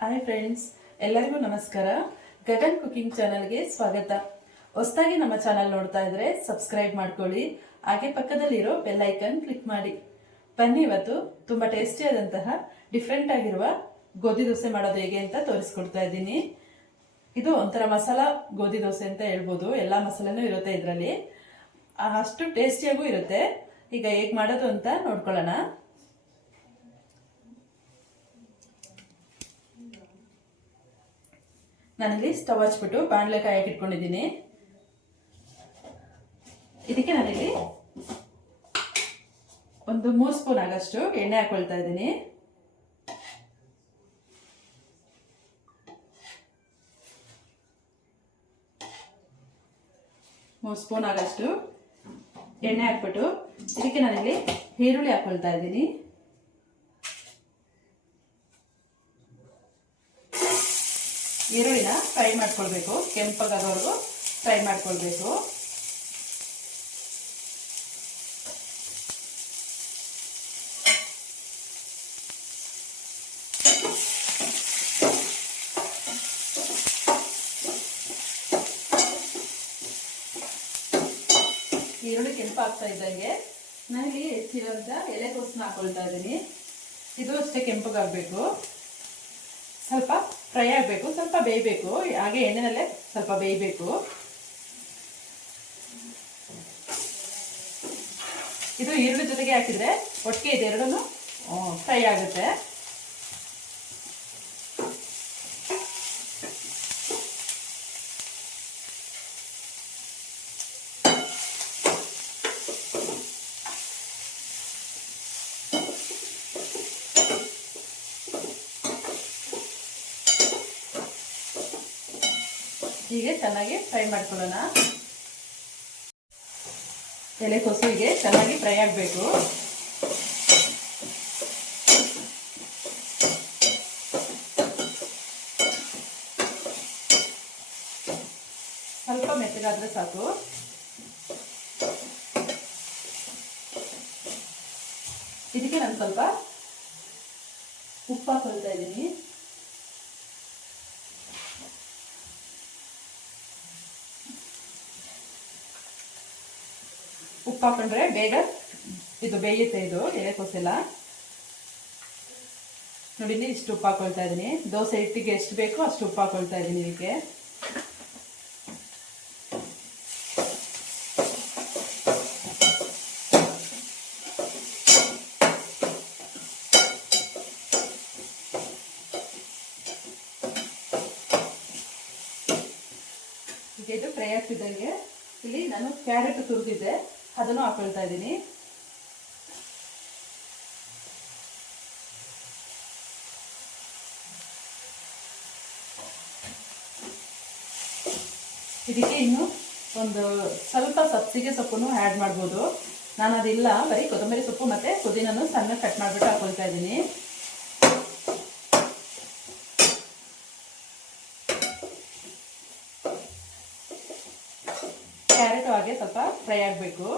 Hi friends, ಎಲ್ಲರಿಗೂ ನಮಸ್ಕಾರ. Gagan cooking ಚಾನಲ್ಗೆ ಸ್ವಾಗತ. ಹೊಸದಾಗಿ ನಮ್ಮ ಚಾನಲ್ ನೋಡ್ತಾ ಇದ್ರೆ ಸಬ್ಸ್ಕ್ರೈಬ್ ಮಾಡ್ಕೊಳ್ಳಿ, ಹಾಗೆ ಪಕ್ಕದಲ್ಲಿರೋ ಬೆಲ್ ಐಕನ್ ಕ್ಲಿಕ್ ಮಾಡಿ. ಬನ್ನಿ, ಇವತ್ತು ತುಂಬಾ ಟೇಸ್ಟಿಯಾದಂತಹ ಡಿಫ್ರೆಂಟ್ ಆಗಿರುವ ಗೋಧಿ ದೋಸೆ ಮಾಡೋದು ಹೇಗೆ ಅಂತ ತೋರಿಸ್ಕೊಡ್ತಾ ಇದ್ದೀನಿ. ಇದು ಒಂಥರ ಮಸಾಲ ಗೋಧಿ ದೋಸೆ ಅಂತ ಹೇಳ್ಬೋದು. ಎಲ್ಲ ಮಸಾಲೆನೂ ಇರುತ್ತೆ ಇದರಲ್ಲಿ, ಅಷ್ಟು ಟೇಸ್ಟಿಯಾಗೂ ಇರುತ್ತೆ. ಈಗ ಹೇಗೆ ಮಾಡೋದು ಅಂತ ನೋಡ್ಕೊಳ್ಳೋಣ. ನಾನಿಲ್ಲಿ ಸ್ಟವ್ ಹಚ್ಬಿಟ್ಟು ಬಾಣಲೆ ಕಾಯಕ್ಕೆ ಇಟ್ಕೊಂಡಿದ್ದೀನಿ. ಇದಕ್ಕೆ ನಾನಿಲ್ಲಿ ಒಂದು 3 ಸ್ಪೂನ್ ಆಗಷ್ಟು ಎಣ್ಣೆ ಹಾಕೊಳ್ತಾ ಇದ್ದೀನಿ. ಮೂರು ಸ್ಪೂನ್ ಆಗಷ್ಟು ಎಣ್ಣೆ ಹಾಕ್ಬಿಟ್ಟು ಇದಕ್ಕೆ ನಾನಿಲ್ಲಿ ಈರುಳ್ಳಿ ಹಾಕೊಳ್ತಾ ಇದ್ದೀನಿ. ಈರುಳ್ಳಿನ ಫ್ರೈ ಮಾಡ್ಕೊಳ್ಬೇಕು, ಕೆಂಪಗಾಗೋವರೆಗೂ ಫ್ರೈ ಮಾಡ್ಕೊಳ್ಬೇಕು. ಈರುಳ್ಳಿ ಕೆಂಪಾಗ್ತಾ ಇದ್ದಂಗೆ ನಾನಿಲ್ಲಿ ಹೆಚ್ಚಿರೋಂಥ ಎಲೆಕೋಸನ್ನ ಹಾಕೊಳ್ತಾ ಇದ್ದೀನಿ. ಇದು ಅಷ್ಟೇ ಕೆಂಪಗಾಗಬೇಕು, ಸ್ವಲ್ಪ ಫ್ರೈ ಆಗಬೇಕು, ಸ್ವಲ್ಪ ಬೇಯಬೇಕು, ಹಾಗೆ ಎಣ್ಣೆನಲ್ಲೇ ಸ್ವಲ್ಪ ಬೇಯಬೇಕು. ಇದು ಈರುಳ್ಳಿ ಜೊತೆಗೆ ಹಾಕಿದ್ರೆ ಒಟ್ಟಿಗೆ ಇದೆರಡೂ ಫ್ರೈ ಆಗುತ್ತೆ. ಹೀಗೆ ಚೆನ್ನಾಗಿ ಫ್ರೈ ಮಾಡ್ಕೊಳ್ಳೋಣ. ಎಲೆಕೋಸು ಹೀಗೆ ಚೆನ್ನಾಗಿ ಫ್ರೈ ಆಗಬೇಕು. ಸ್ವಲ್ಪ ಮೆತ್ತಗಾದ್ರೆ ಸಾಕು. ಇದಕ್ಕೆ ನಾನು ಸ್ವಲ್ಪ ಉಪ್ಪು ಹಾಕೊಳ್ತಾ ಇದ್ದೀನಿ. ಉಪ್ಪು ಹಾಕೊಂಡ್ರೆ ಬೇಗ ಇದು ಬೇಯುತ್ತೆ. ಇದು ಎಲೆಕೋಸೆಲ್ಲ ನೋಡಿ, ಇಷ್ಟು ಉಪ್ಪು ಹಾಕೊಳ್ತಾ ಇದ್ದೀನಿ. ದೋಸೆ ಹಿಟ್ಟಿಗೆ ಎಷ್ಟು ಬೇಕೋ ಅಷ್ಟು ಉಪ್ಪು ಹಾಕೊಳ್ತಾ ಇದ್ದೀನಿ ಇದಕ್ಕೆ. ಈಗ ಇದು ಫ್ರೈ ಆಗ್ತಿದ್ದಂಗೆ ಇಲ್ಲಿ ನಾನು ಕ್ಯಾರೆಟ್ ತುರಿದಿದ್ದೆ, ಅದನ್ನು ಹಾಕೊಳ್ತಾ ಇದ್ದೀನಿ. ಇದಕ್ಕೆ ಇನ್ನು ಒಂದು ಸ್ವಲ್ಪ ಸಬ್ಸಿಗೆ ಸೊಪ್ಪನ್ನು ಆ್ಯಡ್ ಮಾಡ್ಬೋದು. ನಾನು ಅದಿಲ್ಲ, ಬರೀ ಕೊತ್ತಂಬರಿ ಸೊಪ್ಪು ಮತ್ತು ಪುದೀನನ್ನು ಸಣ್ಣ ಕಟ್ ಮಾಡಿಬಿಟ್ಟು ಹಾಕೊಳ್ತಾ ಇದ್ದೀನಿ. ಕ್ಯಾರೆಟ್ ಹಾಗೆ ಸ್ವಲ್ಪ ಫ್ರೈ ಆಗಬೇಕು.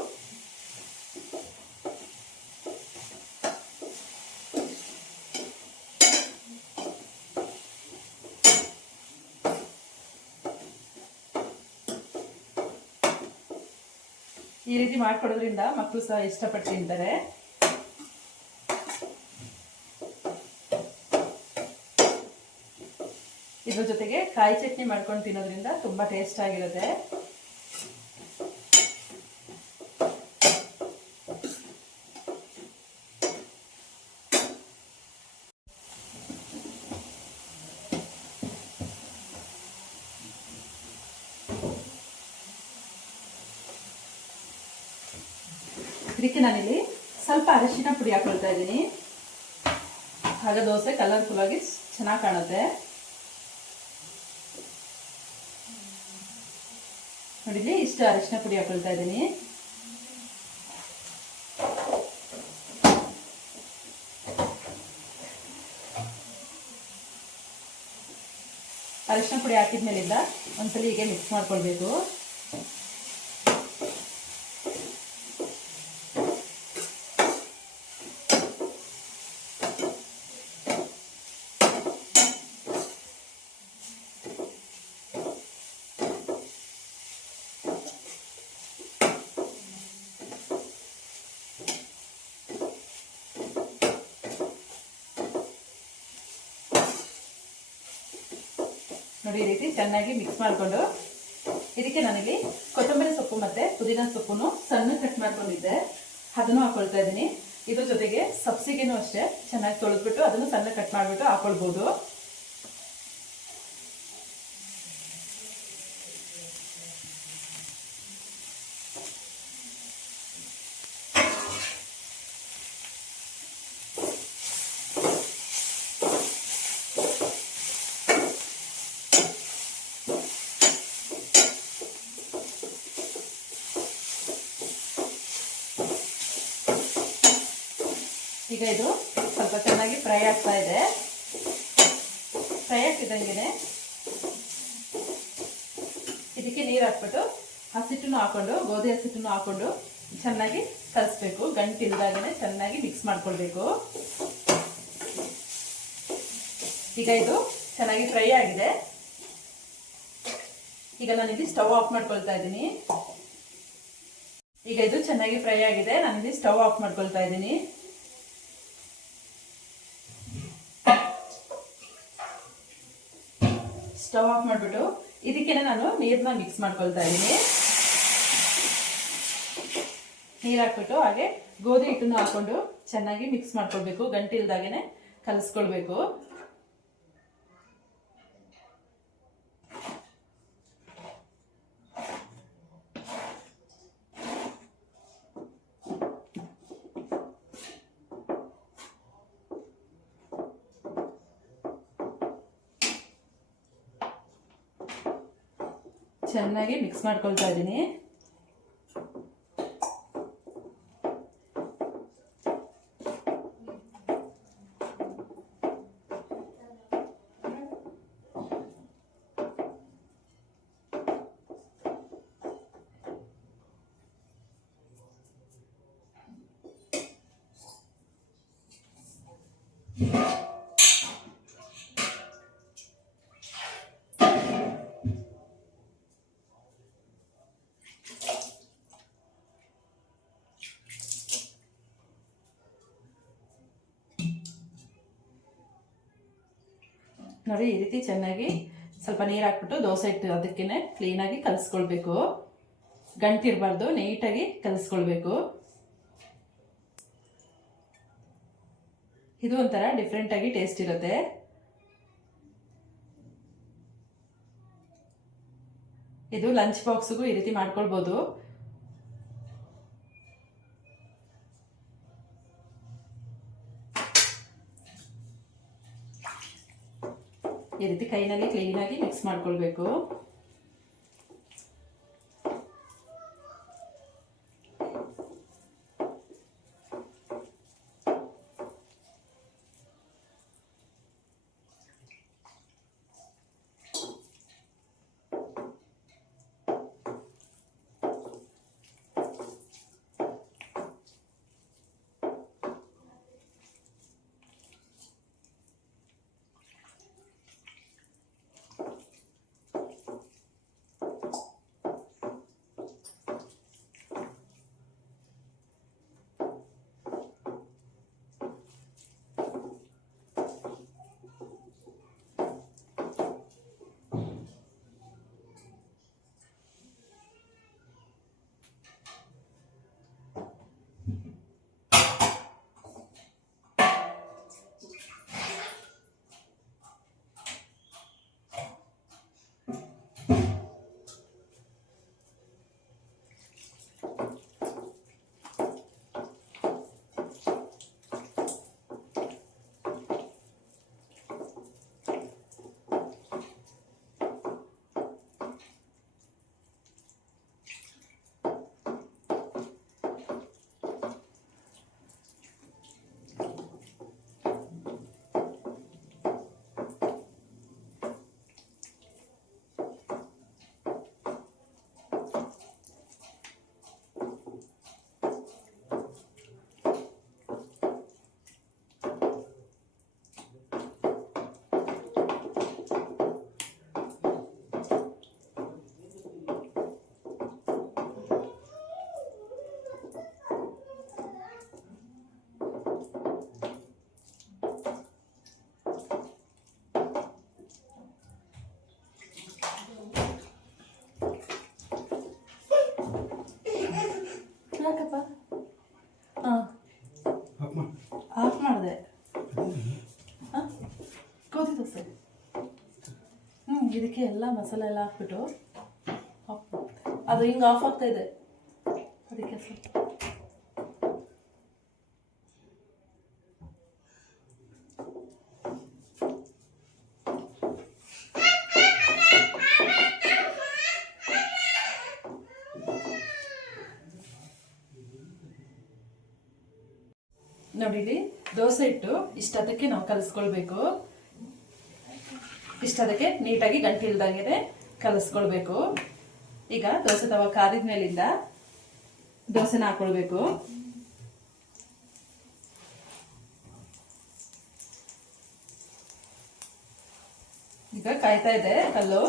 ಈ ರೀತಿ ಮಾಡ್ಕೊಡೋದ್ರಿಂದ ಮಕ್ಕಳು ಸಹ ಇಷ್ಟಪಟ್ಟು ತಿಂತಾರೆ. ಇದ್ರ ಜೊತೆಗೆ ಕಾಯಿ ಚಟ್ನಿ ಮಾಡ್ಕೊಂಡು ತಿನ್ನೋದ್ರಿಂದ ತುಂಬಾ ಟೇಸ್ಟ್ ಆಗಿರುತ್ತೆ. ಇದಕ್ಕೆ ನಾನಿಲ್ಲಿ ಸ್ವಲ್ಪ ಅರಿಶಿನ ಪುಡಿ ಹಾಕೊಳ್ತಾ ಇದ್ದೀನಿ. ಆಗ ದೋಸೆ ಕಲರ್ಫುಲ್ ಆಗಿ ಚೆನ್ನಾಗಿ ಕಾಣುತ್ತೆ. ನೋಡಿ, ಇಷ್ಟು ಅರಿಶಿನ ಪುಡಿ ಹಾಕೊಳ್ತಾ ಇದ್ದೀನಿ. ಅರಿಶಿನ ಪುಡಿ ಹಾಕಿದ್ಮೇಲಿಂದ ಒಂದ್ಸಲ ಹೀಗೆ ಮಿಕ್ಸ್ ಮಾಡ್ಕೊಳ್ಬೇಕು. ನೋಡಿ, ಈ ರೀತಿ ಚೆನ್ನಾಗಿ ಮಿಕ್ಸ್ ಮಾಡಿಕೊಂಡು ಇದಕ್ಕೆ ನಾನಿಲ್ಲಿ ಕೊತ್ತಂಬರಿ ಸೊಪ್ಪು ಮತ್ತು ಪುದೀನ ಸೊಪ್ಪನ್ನು ಸಣ್ಣ ಕಟ್ ಮಾಡ್ಕೊಂಡಿದ್ದೆ, ಅದನ್ನು ಹಾಕೊಳ್ತಾ ಇದ್ದೀನಿ. ಇದ್ರ ಜೊತೆಗೆ ಸಬ್ಸಿಗೆನೂ ಅಷ್ಟೇ ಚೆನ್ನಾಗಿ ತೊಳೆದ್ಬಿಟ್ಟು ಅದನ್ನು ಸಣ್ಣ ಕಟ್ ಮಾಡಿಬಿಟ್ಟು ಹಾಕೊಳ್ಬೋದು. ಈಗ ಇದು ಸ್ವಲ್ಪ ಚೆನ್ನಾಗಿ ಫ್ರೈ ಆಗ್ತಾ ಇದೆ. ಫ್ರೈ ಆಗ್ತಿದ್ದಂಗೆ ಇದಕ್ಕೆ ನೀರು ಹಾಕ್ಬಿಟ್ಟು ಹಸಿಟ್ಟನ್ನು ಹಾಕೊಂಡು, ಗೋಧಿ ಹಸಿಟ್ಟನ್ನು ಹಾಕೊಂಡು ಚೆನ್ನಾಗಿ ಕಲಿಸ್ಬೇಕು. ಗಂಟಿಲ್ದಾಗೇ ಚೆನ್ನಾಗಿ ಮಿಕ್ಸ್ ಮಾಡ್ಕೊಳ್ಬೇಕು. ಈಗ ಇದು ಚೆನ್ನಾಗಿ ಫ್ರೈ ಆಗಿದೆ. ಈಗ ನಾನಿಲ್ಲಿ ಸ್ಟವ್ ಆಫ್ ಮಾಡ್ಕೊಳ್ತಾ ಇದ್ದೀನಿ. ಈಗ ಇದು ಚೆನ್ನಾಗಿ ಫ್ರೈ ಆಗಿದೆ. ನಾನಿಲ್ಲಿ ಸ್ಟವ್ ಆಫ್ ಮಾಡ್ಕೊಳ್ತಾ ಇದ್ದೀನಿ. ಸ್ಟವ್ ಆಫ್ ಮಾಡಿಬಿಟ್ಟು ಇದಕ್ಕೇನೆ ನಾನು ನೀರನ್ನ ಮಿಕ್ಸ್ ಮಾಡ್ಕೊಳ್ತಾ ಇದ್ದೀನಿ. ನೀರು ಹಾಕ್ಬಿಟ್ಟು ಹಾಗೆ ಗೋಧಿ ಹಿಟ್ಟನ್ನು ಹಾಕೊಂಡು ಚೆನ್ನಾಗಿ ಮಿಕ್ಸ್ ಮಾಡ್ಕೊಳ್ಬೇಕು. ಗಂಟಿಲ್ದಾಗೇನೆ ಕಲಿಸ್ಕೊಳ್ಬೇಕು. ಚೆನ್ನಾಗಿ ಮಿಕ್ಸ್ ಮಾಡ್ಕೊಳ್ತಾ ಇದ್ದೀನಿ. ನೋಡಿ, ಈ ರೀತಿ ಚೆನ್ನಾಗಿ ಸ್ವಲ್ಪ ನೀರು ಹಾಕ್ಬಿಟ್ಟು ದೋಸೆ ಹಿಟ್ಟು ಅದಕ್ಕೇನೆ ಕ್ಲೀನಾಗಿ ಕಲಿಸ್ಕೊಳ್ಬೇಕು. ಗಂಟಿರಬಾರ್ದು, ನೀಟಾಗಿ ಕಲಿಸ್ಕೊಳ್ಬೇಕು. ಇದು ಒಂಥರ ಡಿಫ್ರೆಂಟ್ ಆಗಿ ಟೇಸ್ಟ್ ಇರುತ್ತೆ. ಇದು ಲಂಚ್ ಬಾಕ್ಸ್ಗೂ ಈ ರೀತಿ ಮಾಡ್ಕೊಳ್ಬೋದು. ಈ ರೀತಿ ಕೈನಲ್ಲಿ ಕ್ಲೀನಾಗಿ ಮಿಕ್ಸ್ ಮಾಡ್ಕೊಳ್ಬೇಕು. ಗೋಧಿ ದೋಸೆ. ಇದಕ್ಕೆ ಎಲ್ಲ ಮಸಾಲೆ ಎಲ್ಲ ಹಾಕ್ಬಿಟ್ಟು ಅದು ಹಿಂಗೆ ಆಫ್ ಆಗ್ತಾ ಇದೆ ಅದಕ್ಕೆ ಸ್ವಲ್ಪ ನೋಡಿ. ದೋಸೆ ಇಟ್ಟು ಇಷ್ಟದಕ್ಕೆ ನಾವು ಕಲಿಸ್ಕೊಳ್ಬೇಕು. ಇಷ್ಟದಕ್ಕೆ ನೀಟಾಗಿ ಗಂಟೆ ಇಲ್ದಂಗೆ ಕಲಿಸ್ಕೊಳ್ಬೇಕು. ಈಗ ದೋಸೆ ತವ ಕಾದಿದ ಮೇಲಿಂದ ದೋಸೆನ ಹಾಕೊಳ್ಬೇಕು. ಈಗ ಕಾಯ್ತಾ ಇದೆ ಕಲ್ಲು.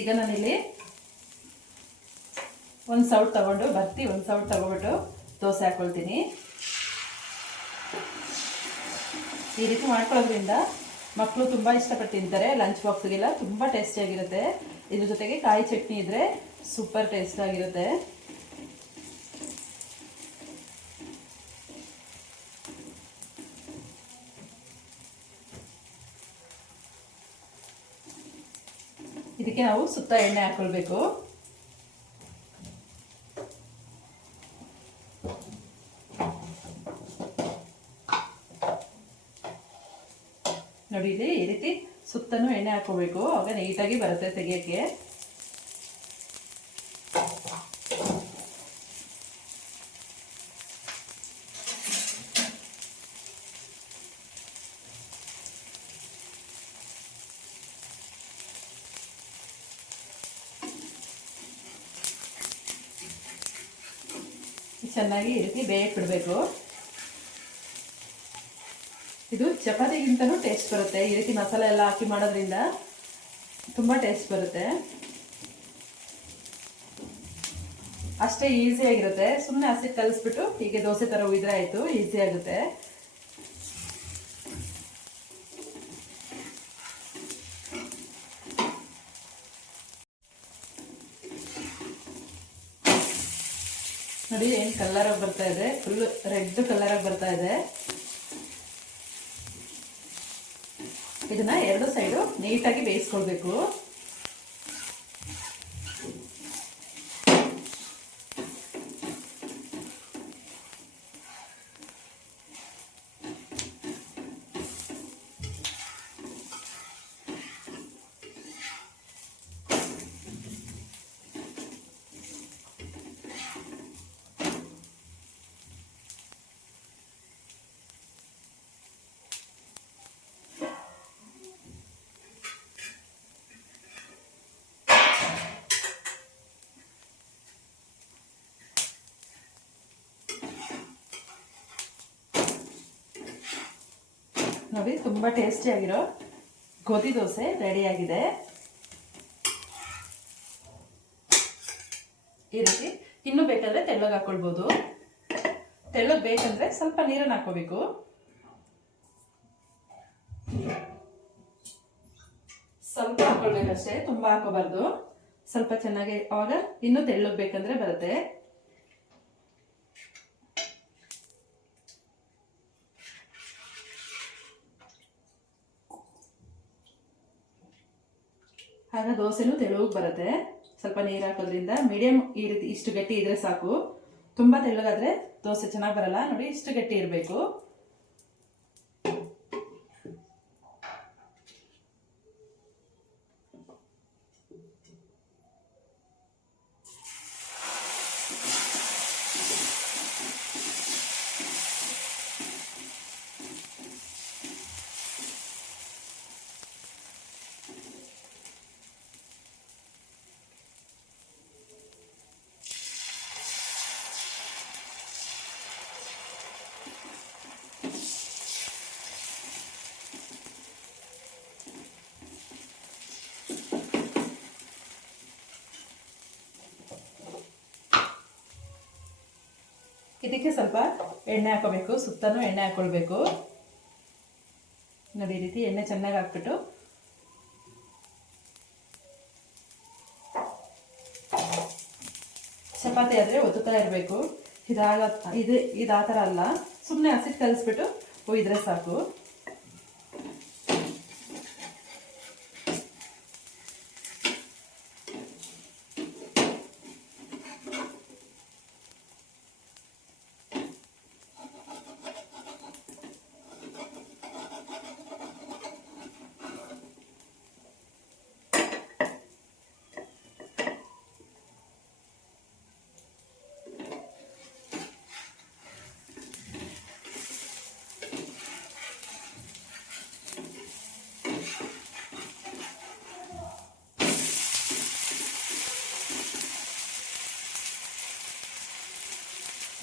ಈಗ ನಾನಿಲ್ಲಿ ಒಂದು ಸೌಟ್ ತಗೊಂಡು ಒಂದು ಸೌಟ್ ತಗೊಬಿಟ್ಟು ದೋಸೆ ಹಾಕೊಳ್ತೀನಿ. ಈ ರೀತಿ ಮಾಡ್ಕೊಳ್ಳೋದ್ರಿಂದ ಮಕ್ಕಳು ತುಂಬ ಇಷ್ಟಪಟ್ಟು ತಿಂತಾರೆ. ಲಂಚ್ ಬಾಕ್ಸ್ಗೆಲ್ಲ ತುಂಬ ಟೇಸ್ಟಿಯಾಗಿರುತ್ತೆ. ಇದ್ರ ಜೊತೆಗೆ ಕಾಯಿ ಚಟ್ನಿ ಇದ್ರೆ ಸೂಪರ್ ಟೇಸ್ಟ್ ಆಗಿರುತ್ತೆ. ಇದಕ್ಕೆ ನಾವು ಸುತ್ತ ಎಣ್ಣೆ ಹಾಕೊಳ್ಬೇಕು. ನೋಡಿ ಇಲ್ಲಿ ಈ ರೀತಿ ಸುತ್ತನೂ ಎಣ್ಣೆ ಹಾಕೋಬೇಕು. ಆಗ ನೀಟಾಗಿ ಬರುತ್ತೆ ತೆಗಿಯಕ್ಕೆ. ಚೆನ್ನಾಗಿ ಈ ರೀತಿ ಬೇಯಕ್ಕೆ ಬಿಡಬೇಕು. ಇದು ಚಪಾತಿಗಿಂತನೂ ಟೇಸ್ಟ್ ಬರುತ್ತೆ. ಈ ರೀತಿ ಮಸಾಲೆ ಎಲ್ಲ ಹಾಕಿ ಮಾಡೋದ್ರಿಂದ ತುಂಬ ಟೇಸ್ಟ್ ಬರುತ್ತೆ. ಅಷ್ಟೇ ಈಸಿಯಾಗಿರುತ್ತೆ. ಸುಮ್ಮನೆ ಹಸಿ ಕಲಿಸ್ಬಿಟ್ಟು ಹೀಗೆ ದೋಸೆ ಥರ ಉಯ್ದ್ರೆ ಆಯಿತು, ಈಸಿ ಆಗುತ್ತೆ. ನೋಡಿ ಏನು ಕಲರಾಗಿ ಬರ್ತಾ ಇದೆ, ಫುಲ್ ರೆಡ್ ಕಲರಾಗಿ ಬರ್ತಾ ಇದೆ. ಇದನ್ನ ಎರಡು ಸೈಡು ನೀಟಾಗಿ ಬೇಯಿಸ್ಕೊಳ್ಬೇಕು. ನೋಡಿ ತುಂಬ ಟೇಸ್ಟಿಯಾಗಿರೋ ಗೋಧಿ ದೋಸೆ ರೆಡಿಯಾಗಿದೆ. ಈ ರೀತಿ ಇನ್ನೂ ಬೇಕಾದರೆ ತೆಳ್ಳಗೆ ಹಾಕೊಳ್ಬೋದು. ತೆಳ್ಳಗೆ ಬೇಕಂದ್ರೆ ಸ್ವಲ್ಪ ನೀರನ್ನು ಹಾಕೋಬೇಕು. ಸ್ವಲ್ಪ ಹಾಕೊಳ್ಬೇಕಷ್ಟೇ, ತುಂಬ ಹಾಕೋಬಾರ್ದು. ಸ್ವಲ್ಪ ಚೆನ್ನಾಗಿ ಆವಾಗ ಇನ್ನೂ ತೆಳ್ಳಗೆ ಬೇಕಂದ್ರೆ ಬರುತ್ತೆ. ಆಗ ದೋಸೆನೂ ತೆಳುಗೆ ಬರುತ್ತೆ. ಸ್ವಲ್ಪ ನೀರು ಹಾಕೋದ್ರಿಂದ ಮೀಡಿಯಂ ಈ ರೀತಿ ಇಷ್ಟು ಗಟ್ಟಿ ಇದ್ರೆ ಸಾಕು. ತುಂಬ ತೆಳ್ಳಗಾದ್ರೆ ದೋಸೆ ಚೆನ್ನಾಗಿ ಬರಲ್ಲ. ನೋಡಿ ಇಷ್ಟು ಗಟ್ಟಿ ಇರಬೇಕು. ಇದಕ್ಕೆ ಸ್ವಲ್ಪ ಎಣ್ಣೆ ಹಾಕೋಬೇಕು. ಸುತ್ತನೂ ಎಣ್ಣೆ ಹಾಕೊಳ್ಬೇಕು. ನೋಡಿ ಈ ರೀತಿ ಎಣ್ಣೆ ಚೆನ್ನಾಗಿ ಹಾಕ್ಬಿಟ್ಟು ಚಪಾತಿ ಆದರೆ ಒತ್ತುತ್ತಾ ಇರಬೇಕು. ಇದು ಆ ಥರ ಅಲ್ಲ, ಸುಮ್ಮನೆ ಹಸಿಟ್ಟು ಕಲಿಸ್ಬಿಟ್ಟು ಒಯ್ದ್ರೆ ಸಾಕು.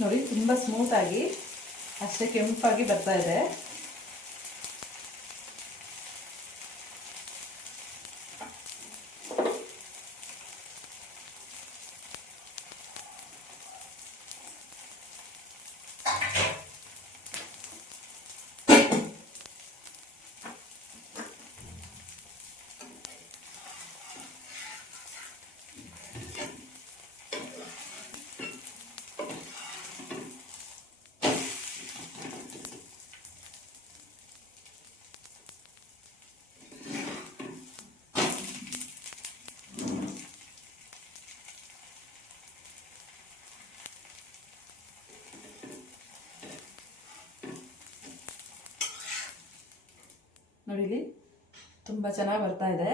ನೋಡಿ ತುಂಬ ಸ್ಮೂತಾಗಿ ಅಷ್ಟೇ ಕೆಂಪಾಗಿ ಬರ್ತಾ ಇದೆ. ನೋಡಿ ಇಲ್ಲಿ ತುಂಬ ಚೆನ್ನಾಗಿ ಬರ್ತಾ ಇದೆ.